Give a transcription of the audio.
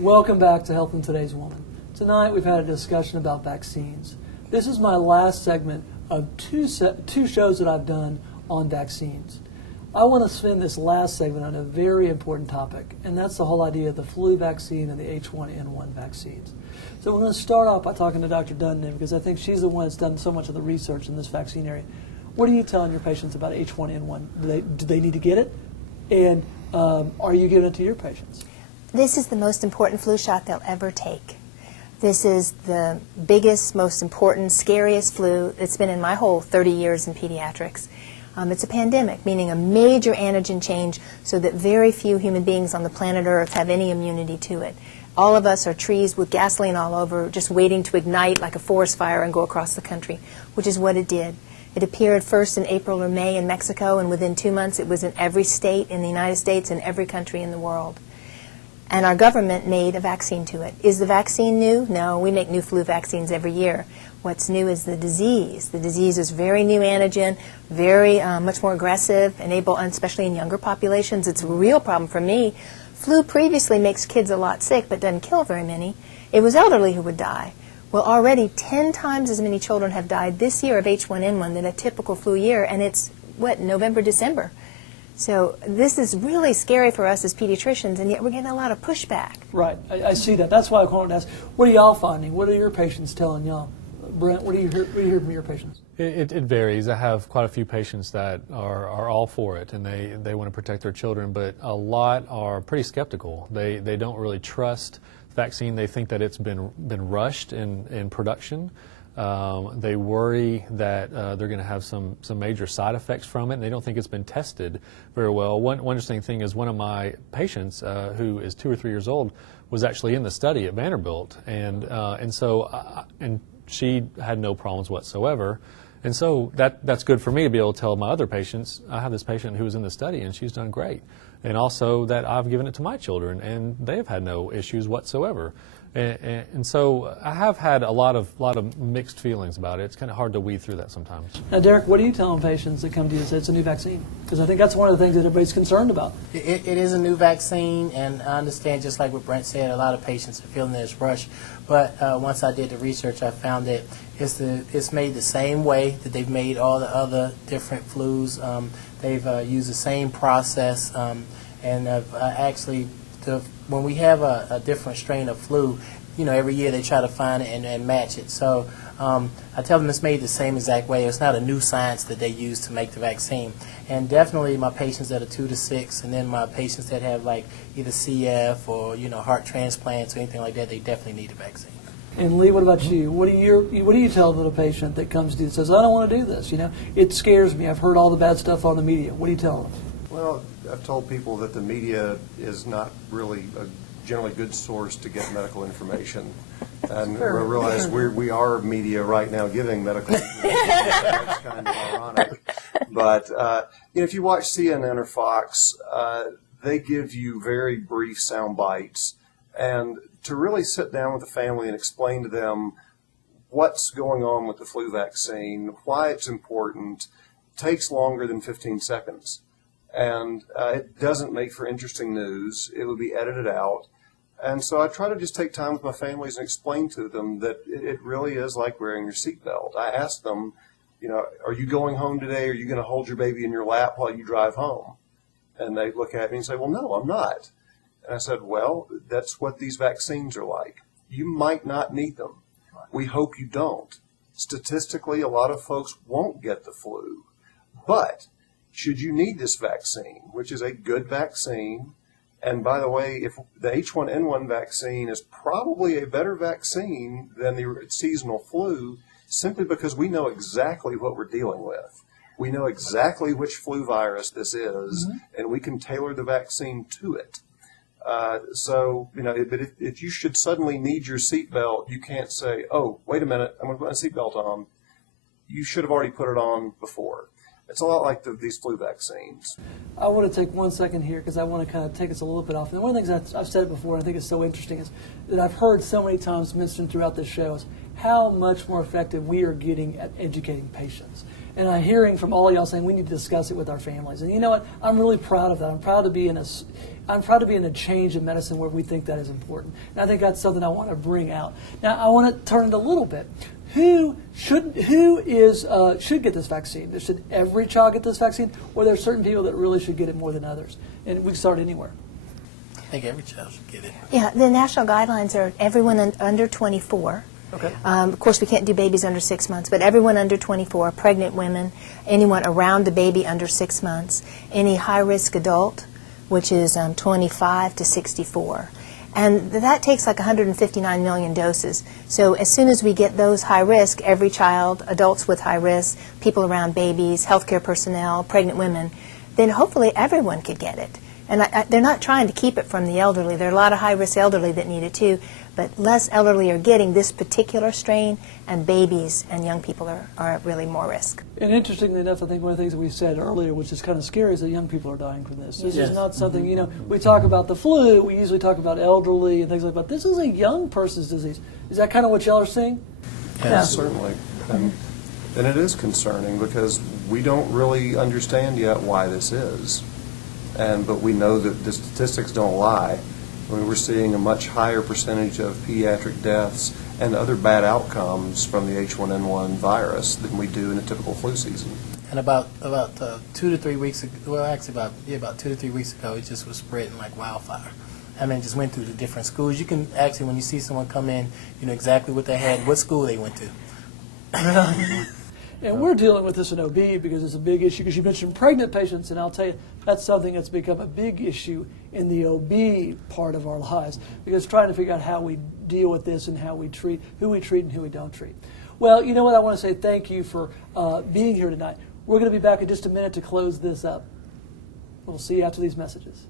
Welcome back to Health in Today's Woman. Tonight we've had a discussion about vaccines. This is my last segment of two shows that I've done on vaccines. I want to spend this last segment on a very important topic, and that's the whole idea of the flu vaccine and the H1N1 vaccines. So we're going to start off by talking to Dr. Dundon because I think she's the one that's done so much of the research in this vaccine area. What are you telling your patients about H1N1? Do they need to get it? And are you giving it to your patients? This is the most important flu shot they'll ever take. This is the biggest, most important, scariest flu that's been in my whole 30 years in pediatrics. It's a pandemic, meaning a major antigen change so that very few human beings on the planet Earth have any immunity to it. All of us are trees with gasoline all over, just waiting to ignite like a forest fire and go across the country, which is what it did. It appeared first in April or May in Mexico, and within 2 months it was in every state in the United States and every country in the world. And our government made a vaccine to it. Is the vaccine new? No, we make new flu vaccines every year. What's new is the disease. The disease is very new antigen, very much more aggressive, especially in younger populations. It's a real problem for me. Flu previously makes kids a lot sick, but doesn't kill very many. It was elderly who would die. Well, already 10 times as many children have died this year of H1N1 than a typical flu year, and it's, November, December. So this is really scary for us as pediatricians, and yet we're getting a lot of pushback. Right. I see that. That's why I wanted to ask, what are y'all finding? What are your patients telling y'all? Brent, what do you hear from your patients? It varies. I have quite a few patients that are all for it, and they want to protect their children, but a lot are pretty skeptical. They don't really trust the vaccine. They think that it's been rushed in production. They worry that they're going to have some major side effects from it, and they don't think it's been tested very well. One interesting thing is one of my patients, who is 2 or 3 years old, was actually in the study at Vanderbilt, and she had no problems whatsoever. And so that's good for me to be able to tell my other patients, I have this patient who was in the study and she's done great. And also that I've given it to my children and they have had no issues whatsoever. And so I have had a lot of mixed feelings about it. It's kind of hard to weed through that sometimes. Now, Derek, what are you telling patients that come to you and say it's a new vaccine? Because I think that's one of the things that everybody's concerned about. It is a new vaccine, and I understand, just like what Brent said, a lot of patients are feeling this rush. But once I did the research, I found that it's made the same way that they've made all the other different flus. They've used the same process, and actually, when we have a different strain of flu, every year they try to find it and match it. So I tell them it's made the same exact way. It's not a new science that they use to make the vaccine. And definitely my patients that are 2 to 6, and then my patients that have like either CF or heart transplants or anything like that, they definitely need a vaccine. And Lee, what about you? What do you tell the patient that comes to you and says, I don't want to do this? It scares me. I've heard all the bad stuff on the media. What do you tell them? Well, I've told people that the media is not really a generally good source to get medical information. And I realize we are media right now giving medical information. That's kind of ironic. But, if you watch CNN or Fox, they give you very brief sound bites. And to really sit down with the family and explain to them what's going on with the flu vaccine, why it's important, takes longer than 15 seconds. And it doesn't make for interesting news. It would be edited out. And so I try to just take time with my families and explain to them that it really is like wearing your seatbelt. I ask them, are you going home today? Are you going to hold your baby in your lap while you drive home? And they look at me and say, well, no, I'm not. And I said, well, that's what these vaccines are like. You might not need them. We hope you don't. Statistically, a lot of folks won't get the flu. But should you need this vaccine, which is a good vaccine, and by the way, if the H1N1 vaccine is probably a better vaccine than the seasonal flu, simply because we know exactly what we're dealing with. We know exactly which flu virus this is, and we can tailor the vaccine to it. But if you should suddenly need your seatbelt, you can't say, oh, wait a minute, I'm going to put my seatbelt on. You should have already put it on before. It's a lot like these flu vaccines. I want to take 1 second here because I want to kind of take us a little bit off. And one of the things I've said it before, and I think it's so interesting, is that I've heard so many times mentioned throughout this show is how much more effective we are getting at educating patients. And I'm hearing from all of y'all saying we need to discuss it with our families. And you know what? I'm really proud of that. I'm proud to be in I'm proud to be in a change in medicine where we think that is important. And I think that's something I want to bring out. Now, I want to turn it a little bit. Who should get this vaccine? Should every child get this vaccine, or are there certain people that really should get it more than others? And we can start anywhere. I think every child should get it. Yeah, the national guidelines are everyone under 24. Okay. Of course, we can't do babies under 6 months, but everyone under 24, pregnant women, anyone around the baby under 6 months, any high-risk adult, which is 25 to 64. And that takes like 159 million doses. So as soon as we get those high risk, every child, adults with high risk, people around babies, healthcare personnel, pregnant women, then hopefully everyone could get it. And they're not trying to keep it from the elderly. There are a lot of high-risk elderly that need it too, but less elderly are getting this particular strain, and babies and young people are at really more risk. And interestingly enough, I think one of the things that we said earlier, which is kind of scary, is that young people are dying from this. This Yes. is not something, we talk about the flu, we usually talk about elderly and things like that. This is a young person's disease. Is that kind of what y'all are seeing? Yeah, certainly. And it is concerning because we don't really understand yet why this is. But we know that the statistics don't lie. We're seeing a much higher percentage of pediatric deaths and other bad outcomes from the H1N1 virus than we do in a typical flu season. And about 2 to 3 weeks ago, well, actually about 2 to 3 weeks ago, it just was spreading like wildfire. I mean, it just went through the different schools. You can actually, when you see someone come in, you know exactly what they had, what school they went to. And we're dealing with this in OB because it's a big issue, because you mentioned pregnant patients, and I'll tell you, that's something that's become a big issue in the OB part of our lives, because trying to figure out how we deal with this and how we treat, who we treat and who we don't treat. Well, you know what, I want to say thank you for being here tonight. We're going to be back in just a minute to close this up. We'll see you after these messages.